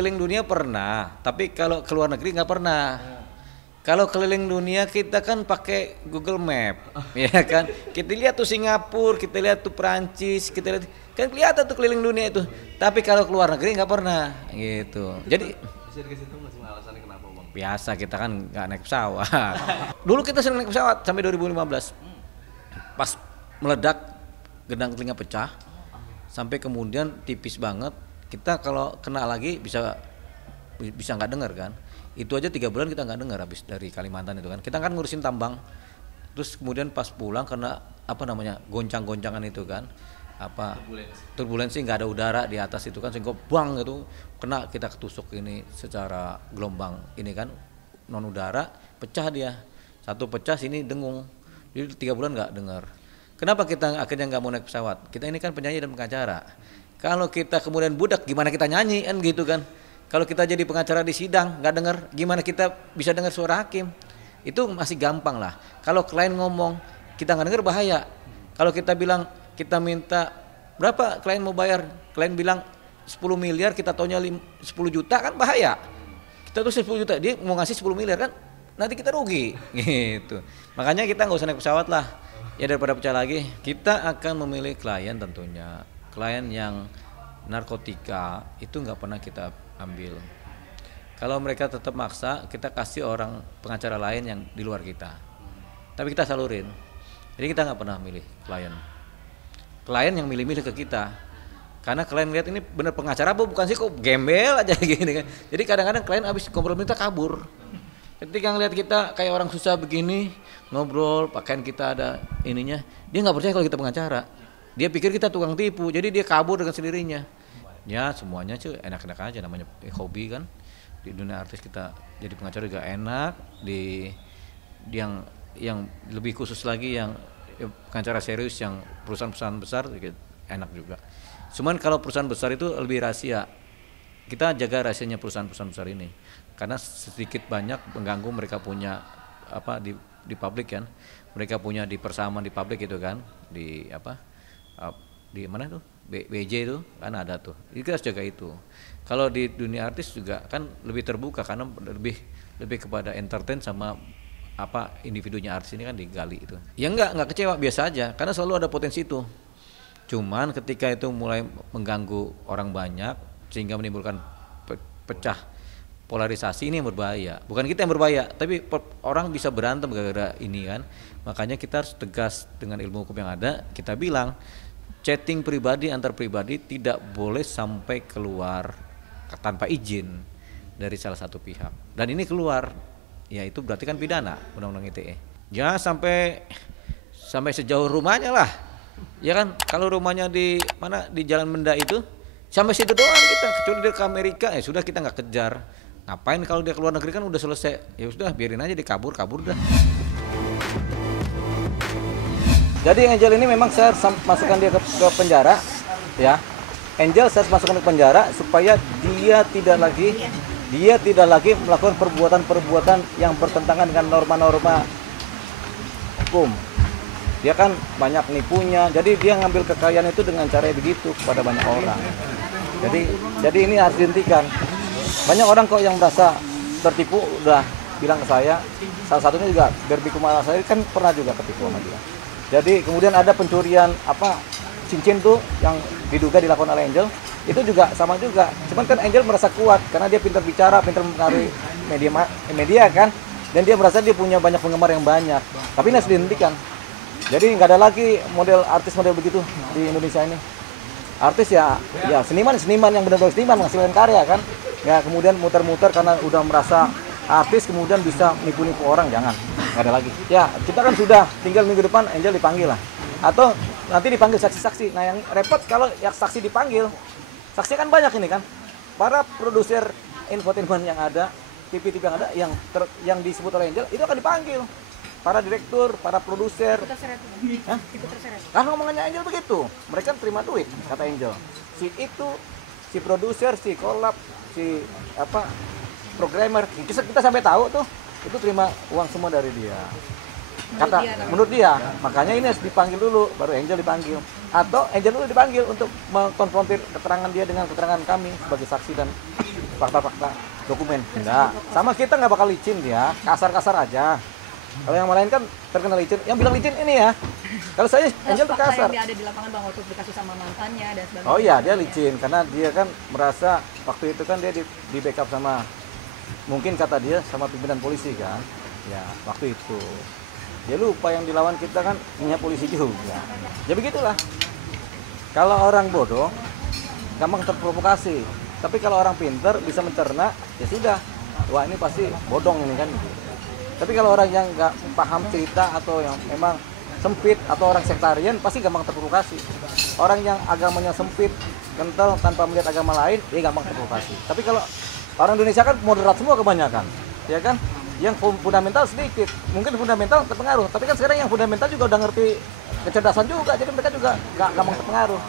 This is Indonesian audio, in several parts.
keliling dunia pernah, tapi kalau ke luar negeri nggak pernah. Kalau keliling dunia kita kan pakai Google Map, ya kan. Kita lihat tuh Singapura, kita lihat tuh Perancis, kita lihat kan kelihatan tuh keliling dunia itu. Tapi kalau ke luar negeri nggak pernah, gitu. Jadi Bisa dikasih tahu nggak sih alasannya kenapa bang? biasa kita kan nggak naik pesawat. Dulu kita sering naik pesawat sampai 2015. Pas meledak gendang telinga pecah, sampai kemudian tipis banget. Kita kalau kena lagi bisa nggak dengar kan. Itu aja 3 bulan kita nggak dengar habis dari Kalimantan itu kan. Kita kan ngurusin tambang. Terus kemudian pas pulang kena apa namanya goncang-goncangan itu kan, apa turbulensi nggak ada udara di atas itu kan, sehingga bang itu kena, kita ketusuk ini secara gelombang ini kan non udara, pecah dia. Satu pecah sini dengung. Jadi 3 bulan nggak dengar. Kenapa kita akhirnya nggak mau naik pesawat? Kita ini kan penyanyi dan pengacara. Kalau kita kemudian budak, gimana kita nyanyi kan gitu kan? Kalau kita jadi pengacara di sidang nggak dengar, gimana kita bisa dengar suara hakim? Itu masih gampang lah. Kalau klien ngomong kita nggak dengar, bahaya. Kalau kita bilang kita minta berapa, klien mau bayar, klien bilang 10 miliar, kita taunya 10 juta kan bahaya. Kita tuh 10 juta, dia mau ngasih 10 miliar kan, nanti kita rugi gitu. Makanya kita nggak usah naik pesawat lah. Ya daripada pecah lagi, kita akan memilih klien tentunya. Klien yang narkotika itu nggak pernah kita ambil. Kalau mereka tetap maksa, kita kasih orang pengacara lain yang di luar kita. Tapi kita salurin. Jadi kita nggak pernah milih klien. Klien yang milih-milih ke kita. Karena klien lihat ini bener pengacara apa bukan sih, kok gembel aja gini kan. Jadi kadang-kadang klien habis ngobrol kita kabur. Ketika ngelihat kita kayak orang susah begini, ngobrol, pakaian kita ada ininya, dia nggak percaya kalau kita pengacara. Dia pikir kita tukang tipu, jadi dia kabur dengan sendirinya. Ya semuanya sih enak-enak aja, namanya hobi kan. Di dunia artis kita jadi pengacara juga enak, di yang lebih khusus lagi yang pengacara serius yang perusahaan-perusahaan besar enak juga. Cuman kalau perusahaan besar itu lebih rahasia. Kita jaga rahasianya perusahaan-perusahaan besar ini. Karena sedikit banyak mengganggu mereka punya apa di publik kan. Mereka punya di persamaan di publik itu kan, di apa? Di mana tuh? BJ itu kan ada tuh. Jadi kita harus jaga itu. Kalau di dunia artis juga kan lebih terbuka karena lebih kepada entertain sama apa individunya artis ini kan digali itu. Ya enggak kecewa, biasa aja karena selalu ada potensi itu. Cuman ketika itu mulai mengganggu orang banyak sehingga menimbulkan pecah polarisasi, ini yang berbahaya. Bukan kita yang berbahaya, tapi orang bisa berantem gara-gara ini kan. Makanya kita harus tegas dengan ilmu hukum yang ada. Kita bilang chatting pribadi antar pribadi tidak boleh sampai keluar tanpa izin dari salah satu pihak. Dan ini keluar, ya itu berarti kan pidana, Undang-Undang ITE. Ya sampai sejauh rumahnya lah. Ya kan, kalau rumahnya di mana, di Jalan Menda itu, sampai situ doang kita. Kecuali dia ke Amerika, ya sudah kita nggak kejar. Ngapain kalau dia keluar negeri kan udah selesai. Ya sudah biarin aja dia kabur dah. Jadi Angel ini memang saya masukkan dia ke penjara, ya. Angel saya masukkan ke penjara supaya dia tidak lagi melakukan perbuatan-perbuatan yang bertentangan dengan norma-norma hukum. Dia kan banyak nipunya, jadi dia ngambil kekayaan itu dengan cara begitu kepada banyak orang. Jadi ini harus dihentikan. Banyak orang kok yang merasa tertipu udah bilang ke saya. Salah satunya juga Derby Kumala, saya kan pernah juga ketipu sama dia. Jadi kemudian ada pencurian cincin tuh yang diduga dilakukan oleh Angel, itu juga sama juga. Cuman kan Angel merasa kuat karena dia pintar bicara, pintar mempengaruhi media kan, dan dia merasa dia punya banyak penggemar yang banyak. Tapi ini harus dihentikan. Jadi nggak ada lagi artis model begitu di Indonesia ini. Artis ya seniman yang benar-benar seniman, menghasilkan karya kan. Ya kemudian muter-muter karena udah merasa artis kemudian bisa nipu-nipu orang, jangan. Nggak ada lagi. Ya kita kan sudah tinggal minggu depan Angel dipanggil lah. Atau nanti dipanggil saksi-saksi. Nah yang repot kalau yang saksi dipanggil. Saksi kan banyak ini kan. Para produser infotainment yang ada, TV-TV yang ada, yang disebut oleh Angel itu akan dipanggil. Para direktur, para produser. Kan ngomongannya Angel begitu. Mereka terima duit, kata Angel. Si produser, si kolab, si programmer, kita sampai tahu tuh itu terima uang semua dari dia. Menurut dia, makanya ini harus dipanggil dulu, baru Angel dipanggil. Atau Angel dulu dipanggil untuk mengkonfrontir keterangan dia dengan keterangan kami sebagai saksi dan fakta-fakta dokumen. Enggak. Sama kita nggak bakal licin dia, kasar-kasar aja. Kalau yang lain kan terkenal licin. Yang bilang licin ini ya. Kalau saya Angel tuh kasar. Yang dia ada di lapangan Bang waktu dikasih sama mantannya dan sebagainya. Oh iya, dia licin karena dia kan merasa waktu itu kan dia di backup sama, mungkin kata dia sama pimpinan polisi kan. Ya, waktu itu. Dia lupa yang dilawan kita kan punya polisi juga. Ya begitulah. Kalau orang bodoh gampang terprovokasi. Tapi kalau orang pintar bisa mencerna, ya sudah. Wah, ini pasti bodong ini kan. Tapi kalau orang yang nggak paham cerita atau yang memang sempit atau orang sektarian pasti gampang terprovokasi. Orang yang agamanya sempit, kental tanpa melihat agama lain, dia gampang terprovokasi. Tapi kalau orang Indonesia kan moderat semua kebanyakan, ya kan? Yang fundamental sedikit, mungkin fundamental terpengaruh. Tapi kan sekarang yang fundamental juga udah ngerti kecerdasan juga, jadi mereka juga nggak gampang terpengaruh.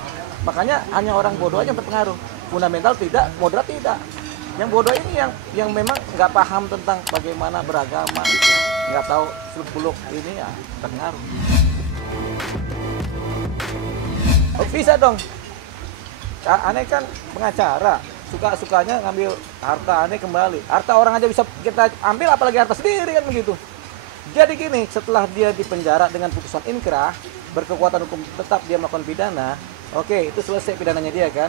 Makanya hanya orang bodoh aja yang terpengaruh. Fundamental tidak, moderat tidak. Yang bodoh ini yang memang nggak paham tentang bagaimana beragama, nggak tahu seluk-beluk ini ya terpengaruh. Oh, bisa dong. Aneh kan pengacara, suka-sukanya ngambil harta aneh kembali. Harta orang aja bisa kita ambil, apalagi harta sendiri kan begitu. Jadi gini, setelah dia dipenjara dengan putusan inkrah, berkekuatan hukum tetap dia melakukan pidana, oke, itu selesai pidananya dia kan.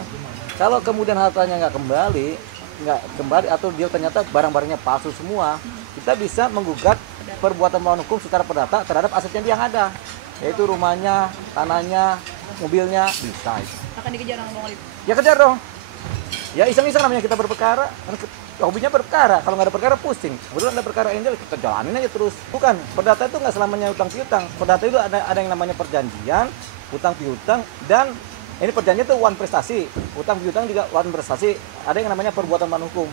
Kalau kemudian hartanya nggak kembali atau dia ternyata barang-barangnya palsu semua, kita bisa menggugat perbuatan melawan hukum secara perdata terhadap asetnya dia yang ada, yaitu rumahnya, tanahnya, mobilnya, bisa. Akan dikejar sama Bang Olip? Ya kejar dong. Ya iseng-iseng namanya kita berperkara, hobinya berperkara. Kalau nggak ada perkara pusing. Kebetulan ada perkara Angel, kita jalanin aja terus. Bukan, perdata itu nggak selamanya utang piutang. Perdata itu ada yang namanya perjanjian, utang piutang, dan ini perjanjian itu one prestasi, utang piutang juga one prestasi. Ada yang namanya perbuatan melawan hukum.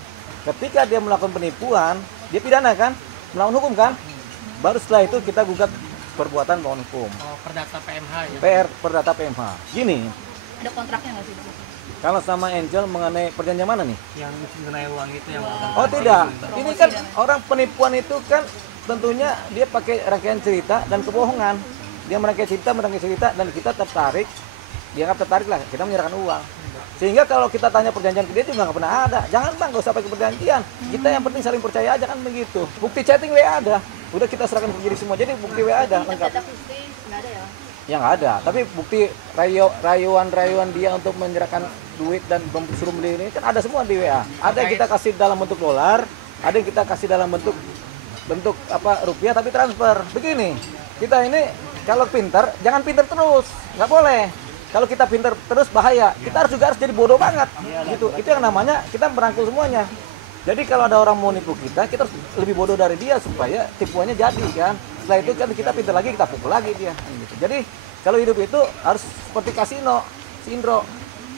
Ketika dia melakukan penipuan, dia pidana kan, melawan hukum kan. Baru setelah itu kita gugat perbuatan melawan hukum. Oh, perdata PMH PR ya? perdata PMH. Gini, Ada kontraknya nggak sih Bang? kalau sama Angel mengenai perjanjian mana nih? Yang mengenai uang itu yang Oh tidak, ini kan orang penipuan itu kan tentunya dia pakai rangkaian cerita dan kebohongan. Dia merangkai cerita, dan kita tertarik, dianggap tertarik lah, kita menyerahkan uang. Sehingga kalau kita tanya perjanjian ke dia juga nggak pernah ada. Jangan bang, nggak usah pakai perjanjian. Kita yang penting saling percaya aja kan begitu. Bukti chatting WA ada, udah kita serahkan ke diri semua. Jadi bukti WA ada lengkap. Nggak ada ya? Yang ada, tapi bukti rayuan dia untuk menyerahkan duit dan suruh beli ini kan ada semua di WA. Ada yang kita kasih dalam bentuk dolar, ada yang kita kasih dalam bentuk apa rupiah tapi transfer. Begini, kita ini kalau pintar jangan pintar terus, nggak boleh. Kalau kita pintar terus bahaya. Kita harus jadi bodoh banget, gitu. Itu yang namanya kita merangkul semuanya. Jadi kalau ada orang mau nipu kita harus lebih bodoh dari dia supaya tipuannya jadi kan. Setelah itu kan kita pintar lagi, kita pukul lagi dia. Gitu. Jadi kalau hidup itu harus seperti kasino, si Indro,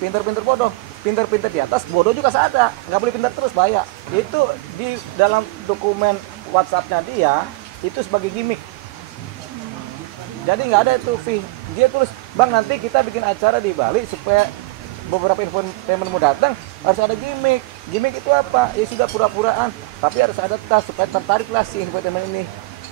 pintar-pintar bodoh, pintar-pintar di atas, bodoh juga seada. Nggak boleh pintar terus, bahaya. Itu di dalam dokumen WhatsApp-nya dia itu sebagai gimmick. Jadi nggak ada itu fee. Dia tulis, bang nanti kita bikin acara di Bali supaya beberapa infotainment mau datang, harus ada gimmick. Gimmick itu apa? Ya sudah pura-puraan, tapi harus ada tas supaya tertariklah si infotainment ini.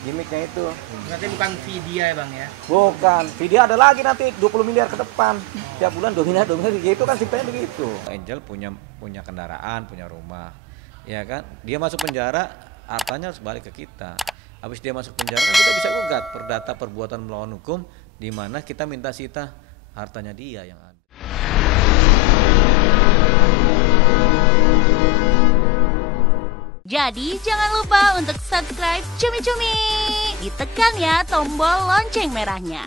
Gimmicknya itu. Berarti bukan fee dia ya bang ya? Bukan, fee dia ada lagi nanti 20 miliar ke depan. Tiap bulan 2 miliar, ya itu kan ceritanya begitu. Angel punya kendaraan, punya rumah. Ya kan? Dia masuk penjara, hartanya harus balik ke kita. Habis dia masuk penjara kan kita bisa gugat perdata perbuatan melawan hukum, di mana kita minta sita hartanya dia yang ada. Jadi jangan lupa untuk subscribe Cumi Cumi. Ditekan ya tombol lonceng merahnya.